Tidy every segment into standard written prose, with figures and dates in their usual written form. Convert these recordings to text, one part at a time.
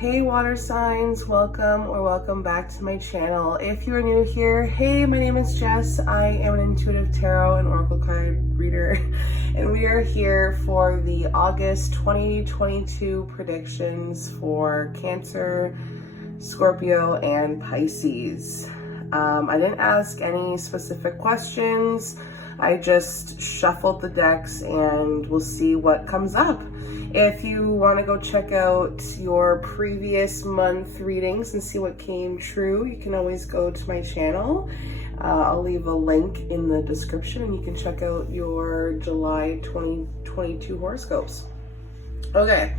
Hey water signs, welcome back to my channel. If you are new here, hey, my name is Jess. I am an intuitive tarot and oracle card reader, and we are here for the August 2022 predictions for Cancer, Scorpio, and Pisces. I didn't ask any specific questions. I just shuffled the decks and we'll see what comes up. If you want to go check out your previous month readings and see what came true, you can always go to my channel. I'll leave a link in the description and you can check out your July 2022 horoscopes. Okay.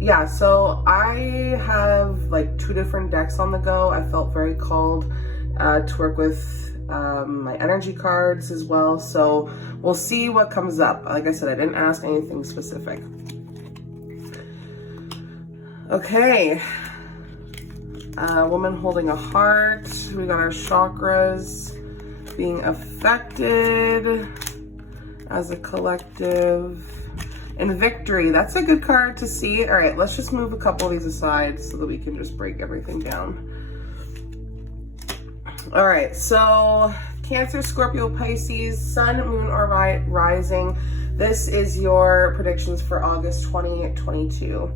Yeah, so I have like 2 different decks on the go. I felt very called to work with my energy cards as well, so we'll see what comes up. Like I said, I didn't ask anything specific. Okay, woman holding a heart. We got our chakras being affected as a collective, and victory. That's a good card to see. All right, let's just move a couple of these aside so that we can just break everything down. All right, so Cancer, Scorpio, Pisces, Sun, Moon, or Rising. This is your predictions for August 2022.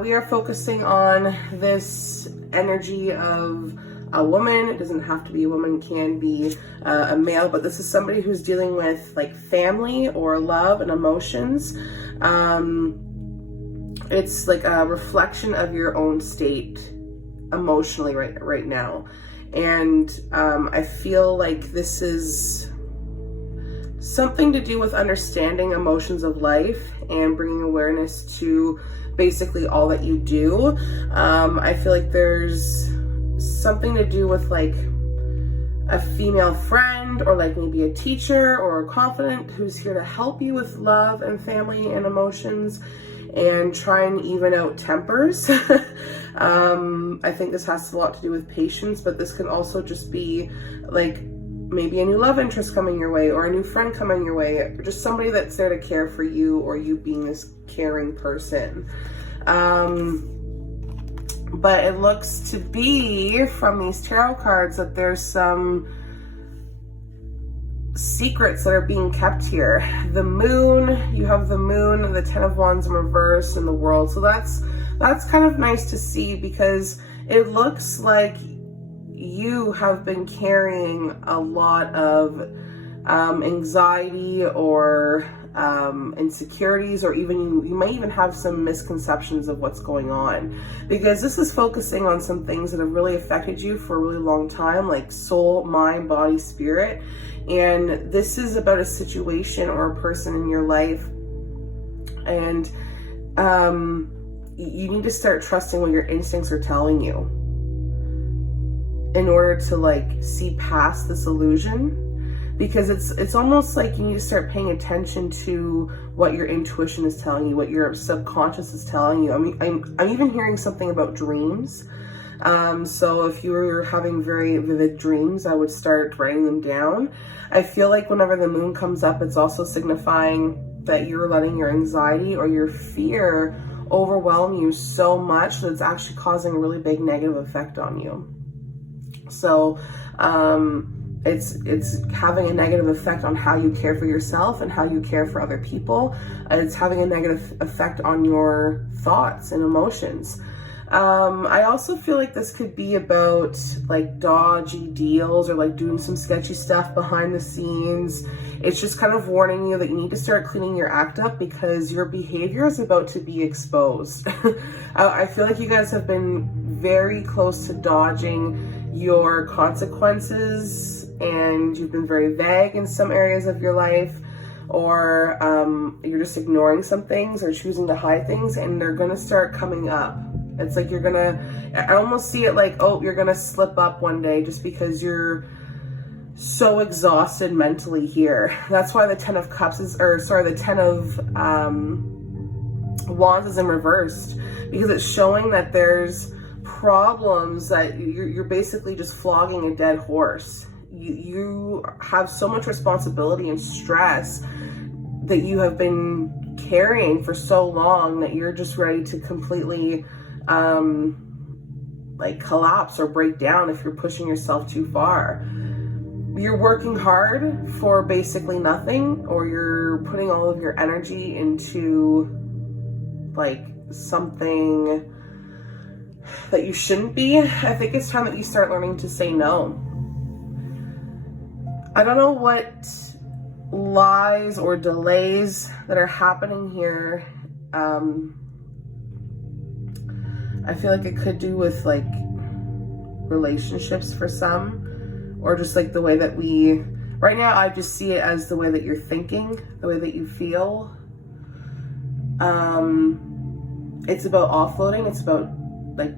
We are focusing on this energy of a woman. It doesn't have to be a woman, can be a male, but this is somebody who's dealing with like family or love and emotions. It's like a reflection of your own state emotionally right now. And I feel like this is something to do with understanding emotions of life and bringing awareness to basically all that you do. I feel like there's something to do with like a female friend or like maybe a teacher or a confidant who's here to help you with love and family and emotions and try and even out tempers. I think this has a lot to do with patience, but this can also just be like maybe a new love interest coming your way or a new friend coming your way, or just somebody that's there to care for you or you being this caring person. But it looks to be from these tarot cards that there's some secrets that are being kept here. The moon, you have the moon, the 10 of wands in reverse, in the world. So that's kind of nice to see, because it looks like you have been carrying a lot of anxiety or insecurities, or even you might even have some misconceptions of what's going on, because this is focusing on some things that have really affected you for a really long time, like soul, mind, body, spirit. And this is about a situation or a person in your life, and you need to start trusting what your instincts are telling you in order to like see past this illusion, because it's almost like you need to start paying attention to what your intuition is telling you, what your subconscious is telling you. I mean, I'm even hearing something about dreams. So if you were having very vivid dreams, I would start writing them down. I feel like whenever the moon comes up, it's also signifying that you're letting your anxiety or your fear overwhelm you so much that it's actually causing a really big negative effect on you. So it's having a negative effect on how you care for yourself and how you care for other people. It's having a negative effect on your thoughts and emotions. I also feel like this could be about like dodgy deals or like doing some sketchy stuff behind the scenes. It's just kind of warning you that you need to start cleaning your act up, because your behavior is about to be exposed. I feel like you guys have been very close to dodging your consequences, and you've been very vague in some areas of your life, or you're just ignoring some things or choosing to hide things, and they're gonna start coming up. It's like I almost see it like, oh, you're gonna slip up one day just because you're so exhausted mentally here. That's why the 10 of cups the 10 of wands is in reversed, because it's showing that there's problems that you're basically just flogging a dead horse. You have so much responsibility and stress that you have been carrying for so long that you're just ready to completely like collapse or break down if you're pushing yourself too far. You're working hard for basically nothing, or you're putting all of your energy into like something that you shouldn't be. I think it's time that you start learning to say no. I don't know what lies or delays that are happening here. I feel like it could do with like relationships for some, or just like the way that we, right now I just see it as the way that you're thinking, the way that you feel. It's about offloading. It's about like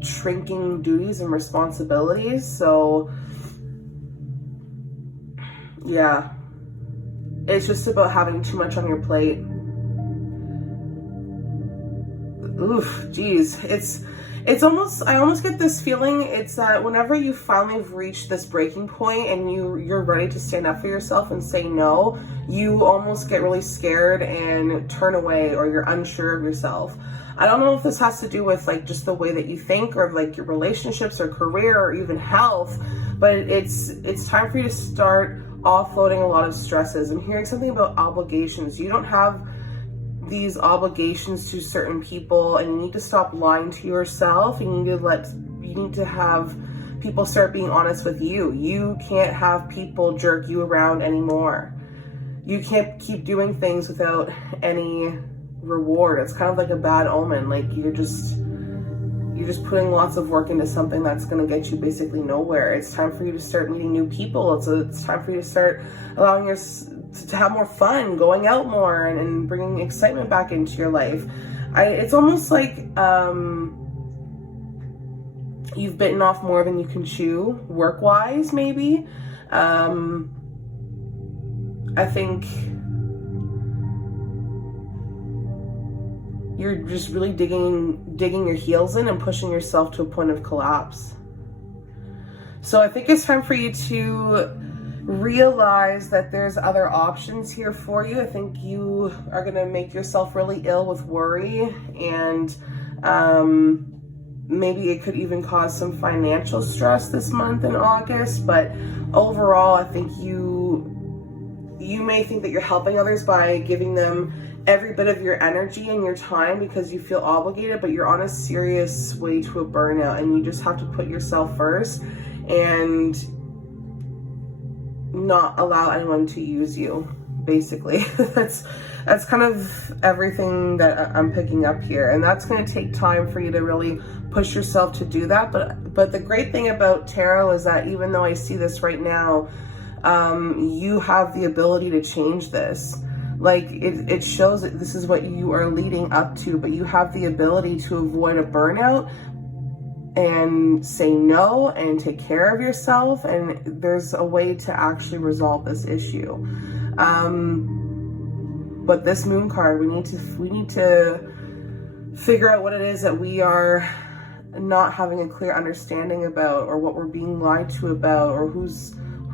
shrinking duties and responsibilities. So yeah, it's just about having too much on your plate. Oof, geez. It's almost, I almost get this feeling, it's that whenever you finally reach this breaking point and you're ready to stand up for yourself and say no, you almost get really scared and turn away, or you're unsure of yourself. I don't know if this has to do with like just the way that you think, or like your relationships or career or even health, but it's time for you to start offloading a lot of stresses. I'm hearing something about obligations. You don't have these obligations to certain people, and you need to stop lying to yourself. You need to have people start being honest with you. You can't have people jerk you around anymore. You can't keep doing things without any reward. It's kind of like a bad omen. Like you're just putting lots of work into something that's going to get you basically nowhere. It's time for you to start meeting new people. It's time for you to start allowing to have more fun, going out more, and bringing excitement back into your life. It's almost like you've bitten off more than you can chew, work-wise, maybe. I think you're just really digging your heels in and pushing yourself to a point of collapse. So I think it's time for you to realize that there's other options here for you. I think you are going to make yourself really ill with worry, and maybe it could even cause some financial stress this month in August. But overall, I think you may think that you're helping others by giving them every bit of your energy and your time because you feel obligated, but you're on a serious way to a burnout, and you just have to put yourself first and not allow anyone to use you, basically. that's kind of everything that I'm picking up here, and that's going to take time for you to really push yourself to do that. But the great thing about tarot is that even though I see this right now, you have the ability to change this. Like it shows that this is what you are leading up to, but you have the ability to avoid a burnout and say no and take care of yourself, and there's a way to actually resolve this issue. But this moon card, we need to figure out what it is that we are not having a clear understanding about, or what we're being lied to about, or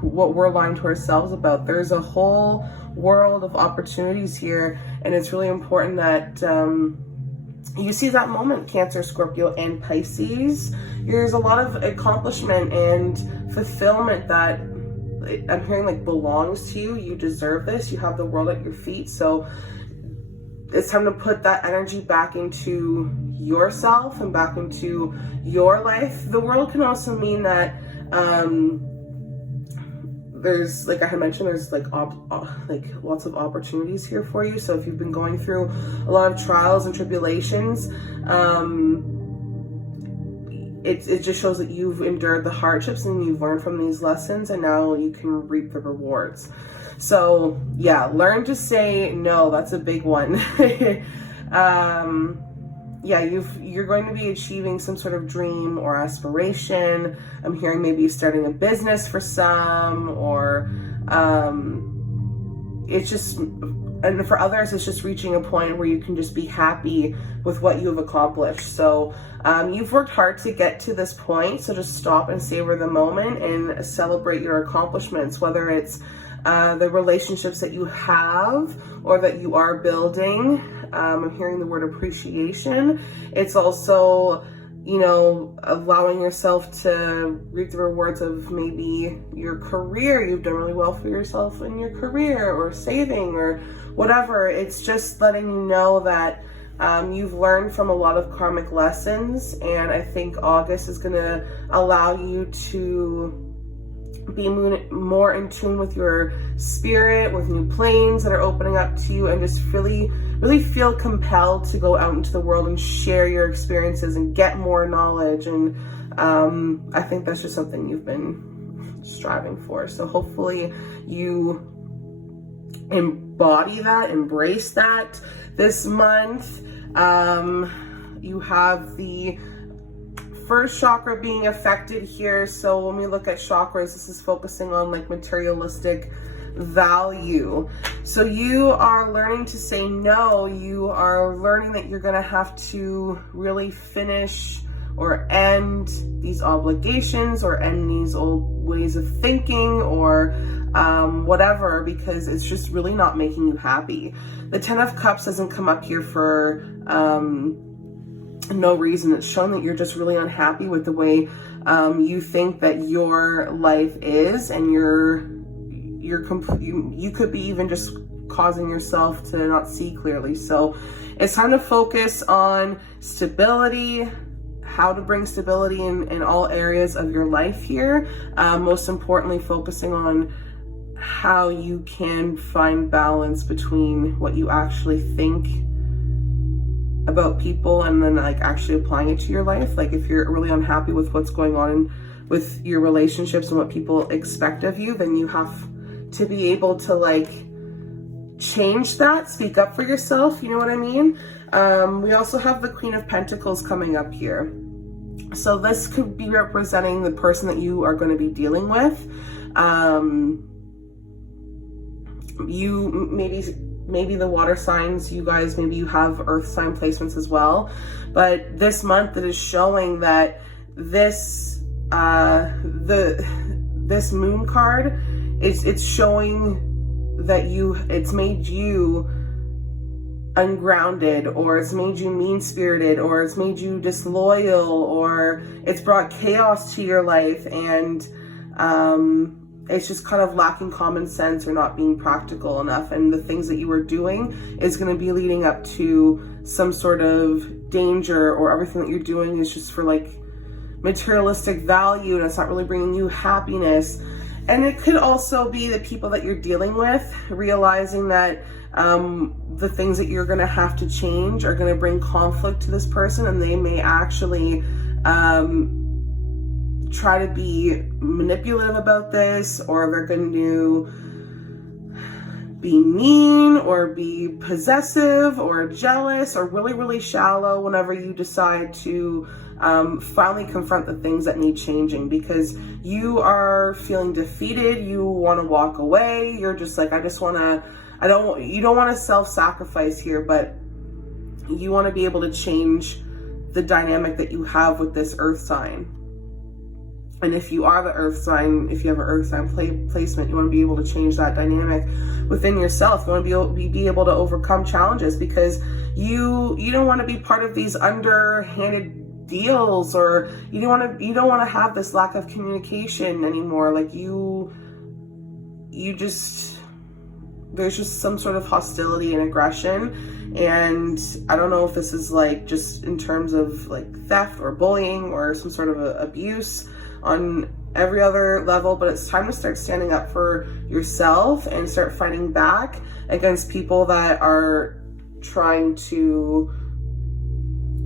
what we're lying to ourselves about. There's a whole world of opportunities here, and it's really important that you see that moment, Cancer, Scorpio, and Pisces. There's a lot of accomplishment and fulfillment that I'm hearing like belongs to you. You deserve this. You have the world at your feet. So it's time to put that energy back into yourself and back into your life. The world can also mean that there's, like I had mentioned, there's like lots of opportunities here for you. So if you've been going through a lot of trials and tribulations, it just shows that you've endured the hardships and you've learned from these lessons, and now you can reap the rewards. So yeah, learn to say no. That's a big one. Yeah, you're going to be achieving some sort of dream or aspiration. I'm hearing maybe starting a business for some, or it's just, and for others, it's just reaching a point where you can just be happy with what you have accomplished. So you've worked hard to get to this point, so just stop and savor the moment and celebrate your accomplishments, whether it's the relationships that you have or that you are building. I'm hearing the word appreciation. It's also, you know, allowing yourself to reap the rewards of maybe your career. You've done really well for yourself in your career, or saving, or whatever. It's just letting you know that you've learned from a lot of karmic lessons, and I think August is going to allow you to be more in tune with your spirit, with new planes that are opening up to you, and just really feel compelled to go out into the world and share your experiences and get more knowledge. And I think that's just something you've been striving for. So hopefully you embody that, embrace that this month. You have the first chakra being affected here. So when we look at chakras, this is focusing on like materialistic value. So you are learning to say no. You are learning that you're going to have to really finish or end these obligations, or end these old ways of thinking, or whatever, because it's just really not making you happy. The 10 of Cups doesn't come up here for no reason. It's showing that you're just really unhappy with the way you think that your life is, and you could be even just causing yourself to not see clearly. So it's time to focus on stability, how to bring stability in all areas of your life here. Most importantly, focusing on how you can find balance between what you actually think about people and then like actually applying it to your life. Like if you're really unhappy with what's going on with your relationships and what people expect of you, then you have to be able to like change that, speak up for yourself, you know what I mean? We also have the Queen of Pentacles coming up here. So this could be representing the person that you are going to be dealing with. You maybe the water signs, you guys, maybe you have earth sign placements as well. But this month it is showing that this this moon card, it's showing that it's made you ungrounded, or it's made you mean-spirited, or it's made you disloyal, or it's brought chaos to your life, and it's just kind of lacking common sense or not being practical enough. And the things that you were doing is going to be leading up to some sort of danger, or everything that you're doing is just for like materialistic value, and it's not really bringing you happiness. And it could also be the people that you're dealing with realizing that the things that you're going to have to change are going to bring conflict to this person, and they may actually try to be manipulative about this, or they're going to be mean, or be possessive, or jealous, or really shallow whenever you decide to finally confront the things that need changing, because you are feeling defeated. You want to walk away. You're just like, you don't want to self-sacrifice here, but you want to be able to change the dynamic that you have with this earth sign. And if you are the earth sign, if you have an earth sign placement, you want to be able to change that dynamic within yourself. You want to be able to overcome challenges, because you don't want to be part of these underhanded deals, or you don't want to have this lack of communication anymore. Like there's just some sort of hostility and aggression. And I don't know if this is like just in terms of like theft or bullying or some sort of abuse on every other level, but it's time to start standing up for yourself and start fighting back against people that are trying to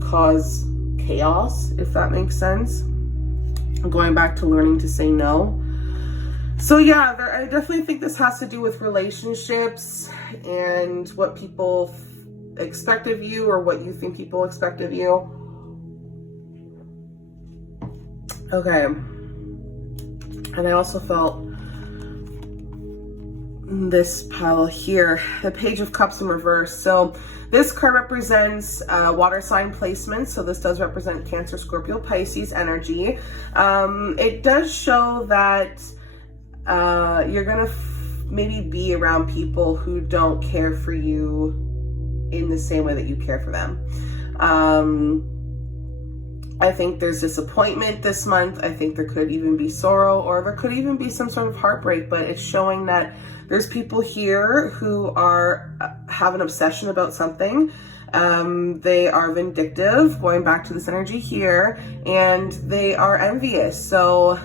cause chaos, if that makes sense. Going back to learning to say no. So yeah, I definitely think this has to do with relationships and what people expect of you, or what you think people expect of you. Okay. And I also felt this pile here, the Page of Cups in reverse. So this card represents water sign placement. So this does represent Cancer, Scorpio, Pisces energy. It does show that you're going to maybe be around people who don't care for you in the same way that you care for them. I think there's disappointment this month. I think there could even be sorrow, or there could even be some sort of heartbreak, but it's showing that there's people here who have an obsession about something. They are vindictive, going back to this energy here, and they are envious. So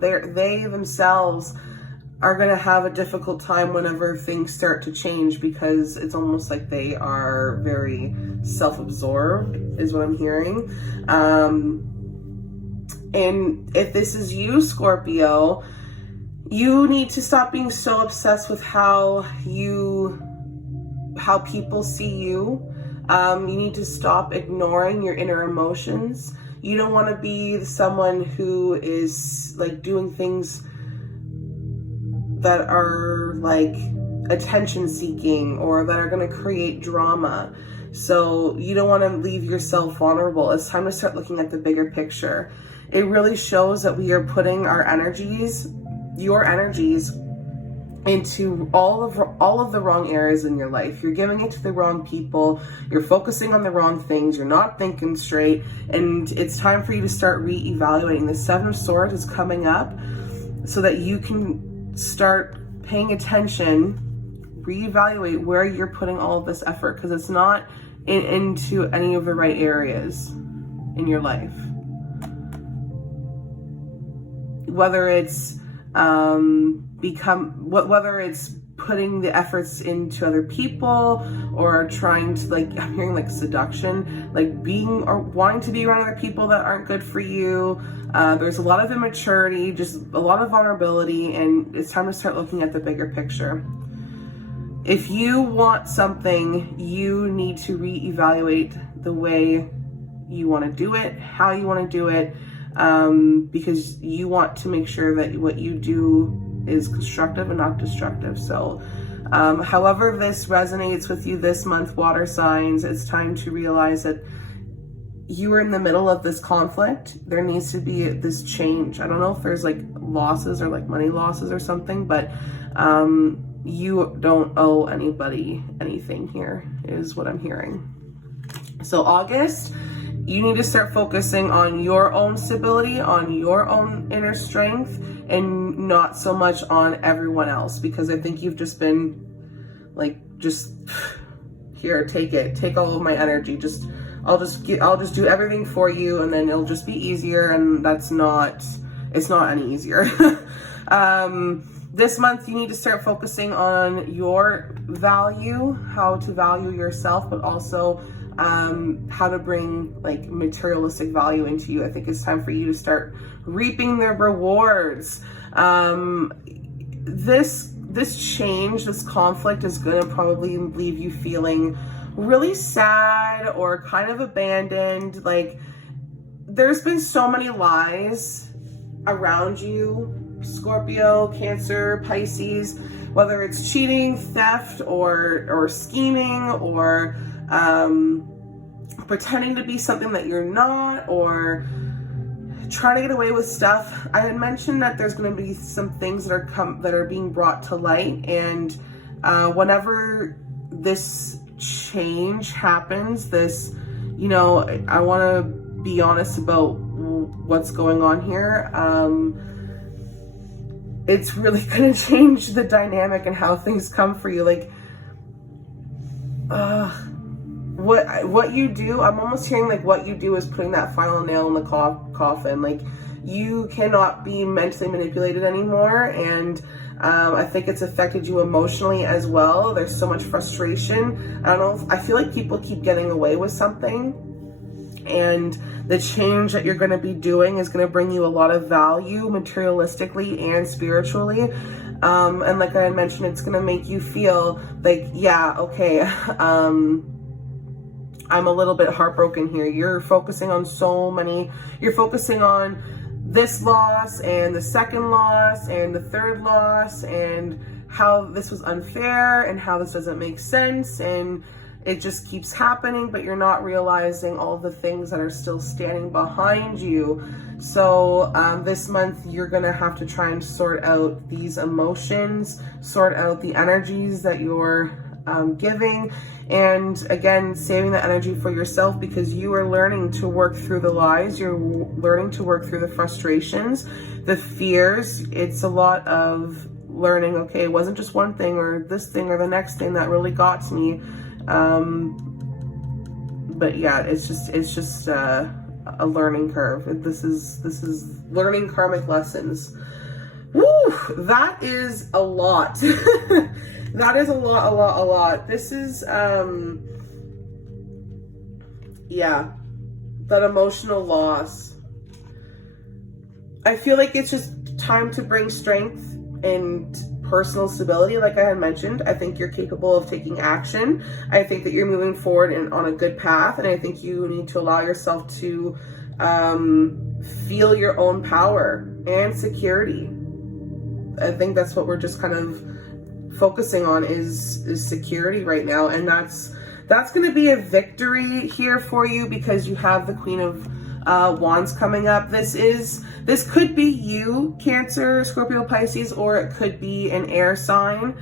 they themselves are going to have a difficult time whenever things start to change, because it's almost like they are very self-absorbed, is what I'm hearing. And if this is you, Scorpio, you need to stop being so obsessed with how people see you. You need to stop ignoring your inner emotions. You don't want to be someone who is like doing things that are like attention seeking or that are going to create drama. So you don't want to leave yourself vulnerable. It's time to start looking at the bigger picture. It really shows that we are putting our energies, your energies, into all of the wrong areas in your life. You're giving it to the wrong people. You're focusing on the wrong things. You're not thinking straight. And it's time for you to start reevaluating. The Seven of Swords is coming up so that you can start paying attention, reevaluate where you're putting all of this effort, because it's not into any of the right areas in your life. Whether it's whether it's putting the efforts into other people, or trying to, like, I'm hearing like seduction, like being or wanting to be around other people that aren't good for you. There's a lot of immaturity, just a lot of vulnerability, and it's time to start looking at the bigger picture. If you want something, you need to reevaluate the way you want to do it, how you want to do it, because you want to make sure that what you do is constructive and not destructive. So however this resonates with you this month, water signs, it's time to realize that you are in the middle of this conflict. There needs to be this change. I don't know if there's like losses or like money losses or something, but you don't owe anybody anything here, is what I'm hearing. So August, you need to start focusing on your own stability, on your own inner strength, and not so much on everyone else, because I think you've just been like, just here, take all of my energy. I'll just do everything for you, and then it'll just be easier, and it's not any easier. This month, you need to start focusing on your value, how to value yourself, but also how to bring like materialistic value into you. I think it's time for you to start reaping the rewards. This change, this conflict is going to probably leave you feeling really sad or kind of abandoned. Like, there's been so many lies around you, Scorpio, Cancer, Pisces, whether it's cheating, theft, or scheming, or pretending to be something that you're not, or trying to get away with stuff. I had mentioned that there's going to be some things that are being brought to light, and whenever this change happens, this, I want to be honest about what's going on here. It's really going to change the dynamic and how things come for you. Like, what you do, I'm almost hearing like what you do is putting that final nail in the coffin. Like, you cannot be mentally manipulated anymore, and I think it's affected you emotionally as well. There's so much frustration. I feel like people keep getting away with something, and the change that you're going to be doing is going to bring you a lot of value materialistically and spiritually. And like I mentioned, it's going to make you feel like, yeah, okay, I'm a little bit heartbroken here. You're focusing on this loss and the second loss and the third loss, and how this was unfair and how this doesn't make sense, and it just keeps happening, but you're not realizing all the things that are still standing behind you. So this month, you're gonna have to try and sort out these emotions, sort out the energies that you're giving, and again, saving the energy for yourself, because you are learning to work through the lies, you're learning to work through the frustrations, the fears. It's a lot of learning, okay, it wasn't just one thing or this thing or the next thing that really got to me. But yeah, it's just a learning curve. This is learning karmic lessons. Woo, that is a lot. That is a lot. This is, yeah, that emotional loss. I feel like it's just time to bring strength and personal stability. Like I had mentioned, I think you're capable of taking action. I think that you're moving forward and on a good path. And I think you need to allow yourself to feel your own power and security. I think that's what we're just kind of focusing on is security right now. And that's going to be a victory here for you, because you have the Queen of Wands coming up. This could be you, Cancer, Scorpio, Pisces, or it could be an air sign.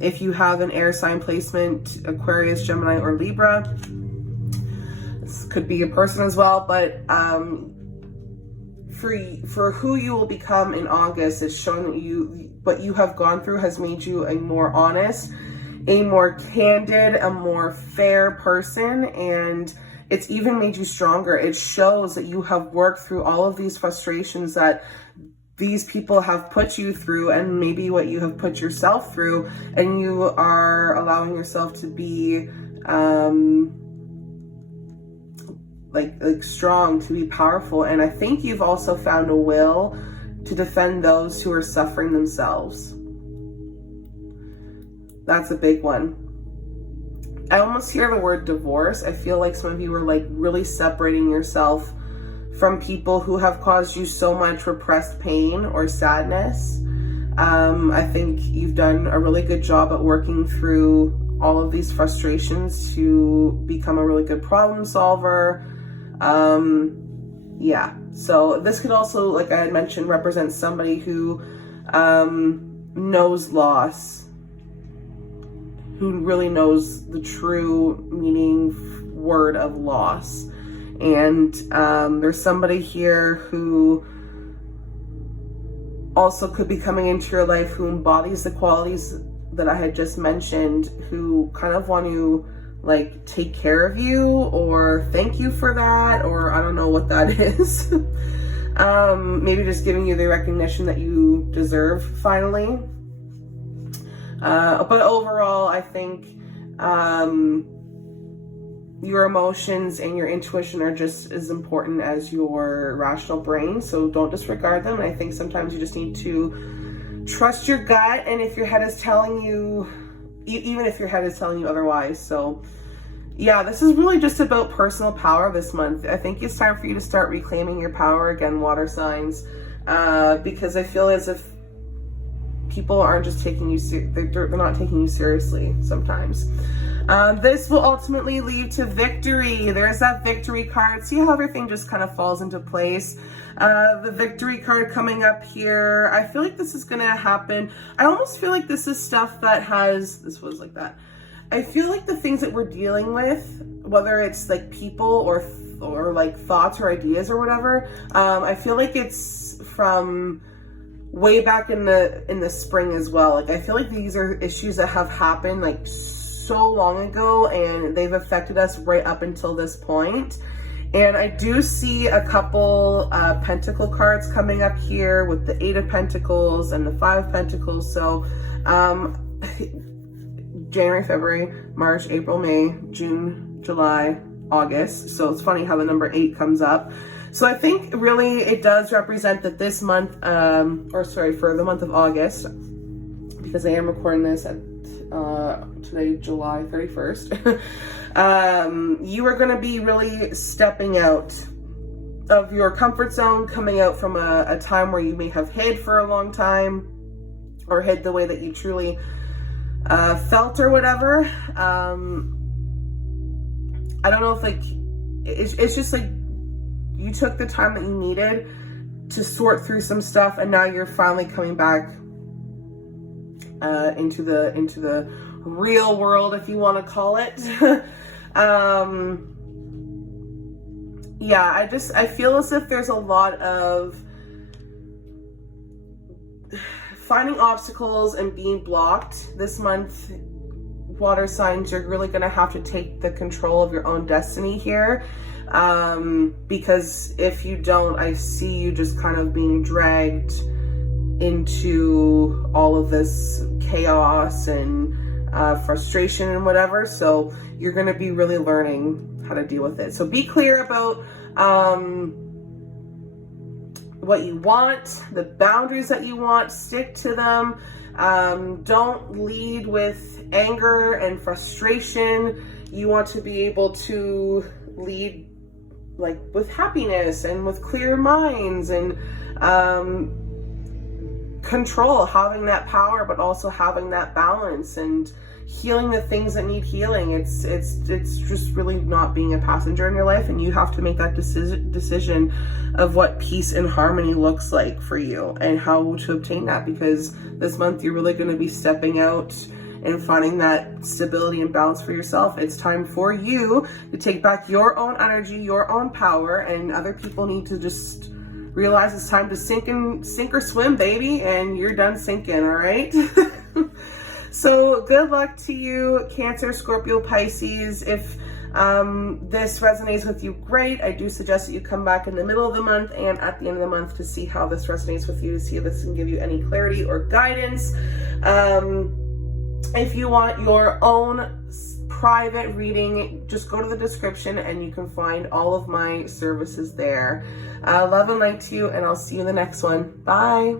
If you have an air sign placement, Aquarius, Gemini, or Libra. This could be a person as well, but for who you will become in August, it's showing that what you have gone through has made you a more honest, a more candid, a more fair person, and it's even made you stronger. It shows that you have worked through all of these frustrations that these people have put you through, and maybe what you have put yourself through, and you are allowing yourself to be like strong, to be powerful. And I think you've also found a will to defend those who are suffering themselves. That's a big one. I almost hear the word divorce. I feel like some of you are like really separating yourself from people who have caused you so much repressed pain or sadness. I think you've done a really good job at working through all of these frustrations to become a really good problem solver. Yeah, so this could also, like I had mentioned, represent somebody who knows loss, who really knows the true meaning word of loss. And there's somebody here who also could be coming into your life who embodies the qualities that I had just mentioned, who kind of want to like take care of you or thank you for that, or I don't know what that is. Maybe just giving you the recognition that you deserve finally. But overall, I think your emotions and your intuition are just as important as your rational brain, so don't disregard them. And I think sometimes you just need to trust your gut, and if your head is telling you, even if your head is telling you otherwise. So yeah, this is really just about personal power this month. I think it's time for you to start reclaiming your power again, water signs, because I feel as if people aren't just taking you, they're not taking you seriously sometimes. This will ultimately lead to victory. There's that victory card. See how everything just kind of falls into place. The victory card coming up here. I feel like this is going to happen. I almost feel like this is stuff that has, this was like that. I feel like the things that we're dealing with, whether it's like people or like thoughts or ideas or whatever, I feel like it's from way back in the spring as well. Like I feel like these are issues that have happened like so long ago, and they've affected us right up until this point. And I do see a couple pentacle cards coming up here with the 8 of Pentacles and the 5 of Pentacles. So January, February, March, April, May, June, July, August. So it's funny how the number 8 comes up. So I think really it does represent that this month, for the month of August, because I am recording this at today, July 31st, you are going to be really stepping out of your comfort zone, coming out from a time where you may have hid for a long time, or hid the way that you truly felt or whatever. I don't know if like, it's just like you took the time that you needed to sort through some stuff, and now you're finally coming back into the real world, if you want to call it. Yeah, I feel as if there's a lot of finding obstacles and being blocked this month. Water signs, you're really going to have to take the control of your own destiny here, because if you don't, I see you just kind of being dragged into all of this chaos and frustration and whatever. So you're going to be really learning how to deal with it. So be clear about what you want, the boundaries that you want, stick to them. Don't lead with anger and frustration. You want to be able to lead like with happiness and with clear minds and control, having that power, but also having that balance and healing the things that need healing. It's just really not being a passenger in your life, and you have to make that decision of what peace and harmony looks like for you and how to obtain that, because this month you're really going to be stepping out and finding that stability and balance for yourself. It's time for you to take back your own energy, your own power, and other people need to just realize it's time to sink or swim, baby, and you're done sinking, all right? So good luck to you, Cancer, Scorpio, Pisces. If this resonates with you, great. I do suggest that you come back in the middle of the month and at the end of the month to see how this resonates with you, to see if this can give you any clarity or guidance. If you want your own private reading, just go to the description and you can find all of my services there. Love and light to you, and I'll see you in the next one. Bye.